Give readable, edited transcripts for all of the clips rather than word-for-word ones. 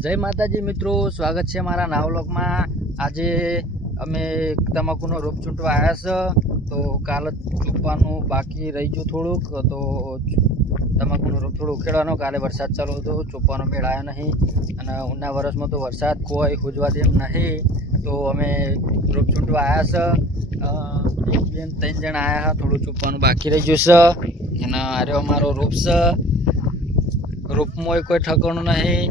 જય માતાજી મિત્રો, સ્વાગત છે મારા નવા વ્લોગમાં। આજે અમે તમાકુનો રોપ ચૂંટવા આવ્યા છે। તો કાલ ચૂંટવાનું બાકી રહી ગયું થોડુંક, તો તમાકુનો રોપ થોડો ઉખેડવાનો। કાલે વરસાદ ચાલુ હતો, ચૂંટવાનો મેળ આવ્યો નહીં, અને ઉના વર્ષમાં તો વરસાદ કોઈ હુજવા દેમ નહીં। તો અમે રોપ ચૂંટવા આવ્યા છે, 2-3 જણા આવ્યા, થોડું ચૂંટવાનું બાકી રહી ગયું છે। અને આરે અમારો રોપ છે, રોપમાં કોઈ ઠકાણું નહીં।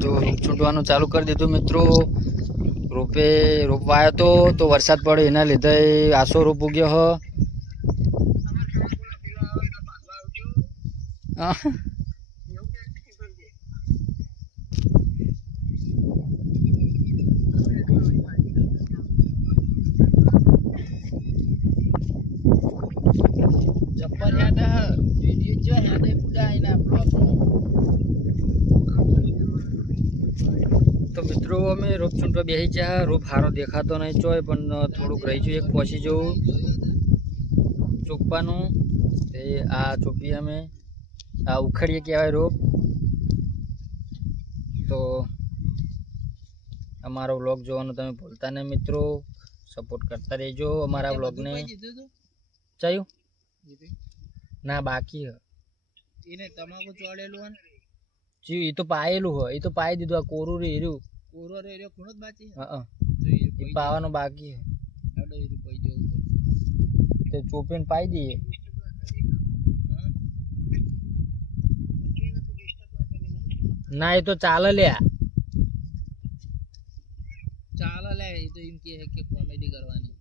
તો રોપ છૂટવાનું ચાલુ કરી દીધું મિત્રો। રોપવા આવ્યો તો વરસાદ પડ્યો, એના લીધે આસો રોપ ઉગ્યો હ। જબ્બર યાદ વિડિયો જો યાદ પૂરા એના બ્લોગ। તો મિત્રો અમે રોપ ચૂંટવા બેસી ગયા। રોપ સારો દેખાતો નહીં ચોય, પણ થોડુંક રહી ગયું, એક પોસી જેવું ચોપવાનું। તે આ ચોપી અમે આ ઉખડીએ કહેવાય રોપ। તો અમારો વ્લોગ જોવાનું તમે ભૂલતા નહીં મિત્રો, સપોર્ટ કરતા રહેજો અમારા વ્લોગને। ચાયું ના બાકી એને તમાકુ ચોડેલું જી, એ તો પાયેલું હોય, એ તો પાઈ દીધું। આ કોરું રે રહ્યું, કોરો રે રહ્યો ખૂણો જ બાકી હા, એ પાવાનું બાકી તો ચોપીને પાઈ દઈએ। ના એ તો ચાલે લ્યા, ચાલે લે, એ તો એમ કે કોમેડી કરવાની।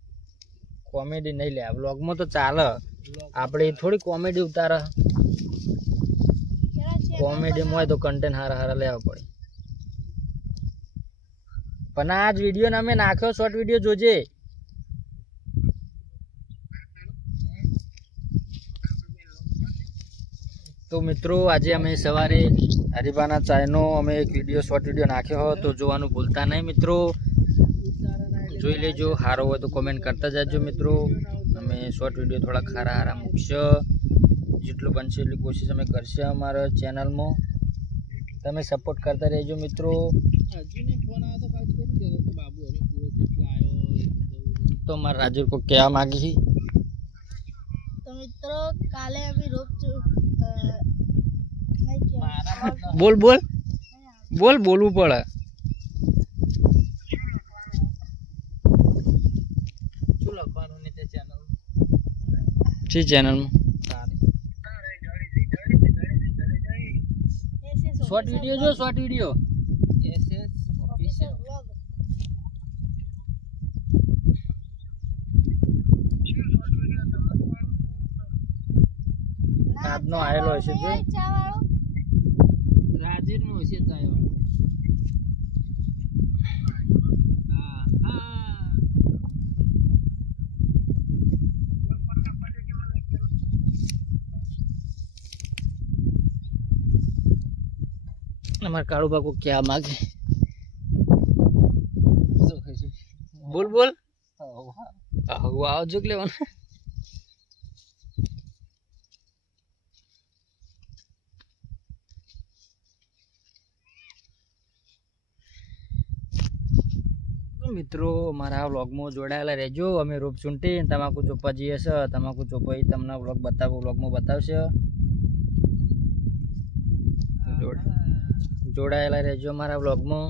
કોમેડી નહીં લે, વ્લોગમાં તો ચાલે, આપણે થોડી કોમેડી ઉતારે। કોમેડીમાં હોય તો કન્ટેન્ટ હારા હારા લેવા પડે। પણ આ જ વિડીયો અમે નાખ્યો, શોર્ટ વિડીયો જોજે। તો મિત્રો આજે અમે સવારે હરીબાના ચાયનો અમે એક વિડીયો શોર્ટ વિડીયો નાખ્યો, તો જોવાનું ભૂલતા નહીં મિત્રો, જોઈ લેજો। સારો હોય તો કોમેન્ટ કરતા જાજો મિત્રો। અમે શોર્ટ વિડીયો થોડા ખારા હારા મૂકશો, જેટલું બનશે એટલી કોશિશ અમે કરશે અમારા ચેનલમાં। તમે સપોર્ટ કરતા રહેજો મિત્રો। તો મારા રાજુ કો કહેવા માંગી તો મિત્રો કાલે અમે રોપ બોલ બોલ બોલ, બોલવું પડે। શું લખવાનું ને તે ચેનલ છે, ચેનલમાં શોર્ટ વિડીયો જો, short video SS official vlog. આજનો આયેલો હશે જો, ચા વાળો રાજેર નો હશે ચાય વાળો। અમારે કાળુ બાપુ ક્યાં માગે, બોલ બોલ આવજો લેવાનું। મિત્રો અમારા વ્લોગમાં જોડાયેલા રહેજો। અમે રોપ ચૂંટી તમાકુ ચોપવા જઈએ છે, તમાકુ ચોપાઈ તમને વ્લોગમાં બતાવશે। જોડાયેલા રહેજો અમારા વ્લોગમાં।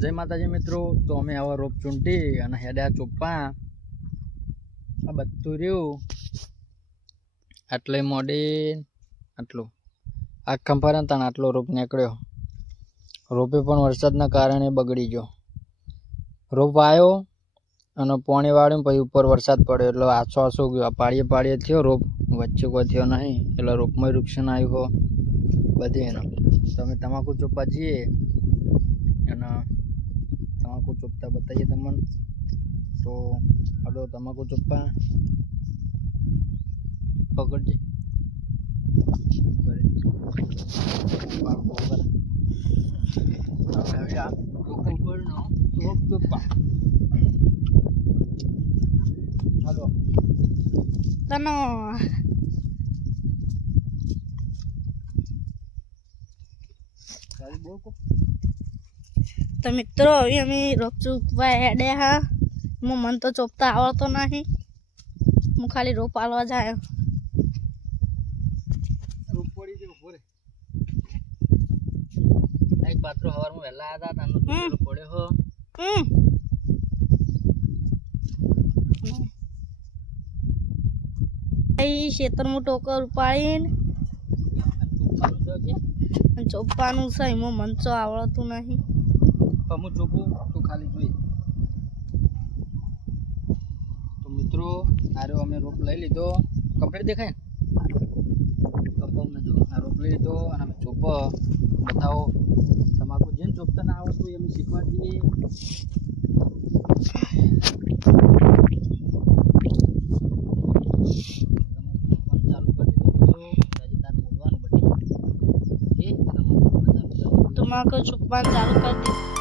જય માતાજી મિત્રો, તો અમે આવા રોપ ચૂંટી અને હેડ્યા ચોપા। આ બધું રહ્યું આટલે મોડી, આટલું આખા ફરે તાણ આટલો રોપ નીકળ્યો। રોપે પણ વરસાદના કારણે બગડી ગયો। રોપ આવ્યો અને પાણી વાળ્યું, પછી ઉપર વરસાદ પડ્યો એટલે આછો ગયો। પાળીએ થયો રોપ, વચ્ચે કોઈ થયો નહીં, એટલે રોપમાં નુકસાન આવ્યું હો બધે એનો। તો અમે તમાકુ ચોપવા જઈએ અને તમાકુ ચોપતા બતાવીએ તમને। તો હલો તમાકુ ચોપવા પકડજે। હવે આ લોકો ઉપરનો રોપ ચોપ્પા હાલો તનો તારી બોલ કો તો મિત્રો હવે અમે રોપ ચૂકવા હેડે હા મને તો ચોપતા આવડતો નહીં હું ખાલી રોપ આલવા જાય રોપ પડી ગયો ઉભો રે એક પાત્રો હવારમાં વહેલા આવ્યા હતા તાનો પડ્યો હો ખેતરમાં ટોકર ઉપાડીને ચોપવાનું છે એમાં મને તો આવડતું નહીં હું ચોપું તું ખાલી જોઈ તો મિત્રો આરો અમે રોપ લઈ લીધો કમ્પ્લીટ દેખાય ને કપાવને જો આ રોપ લઈ લીધો અને અમે ચોપ બતાવો તમાકુ જેને ચોપતા ના આવડતું એ અમે શીખવા દઈએ તમાકુ ચોપવાનું ચાલુ કરી દીધું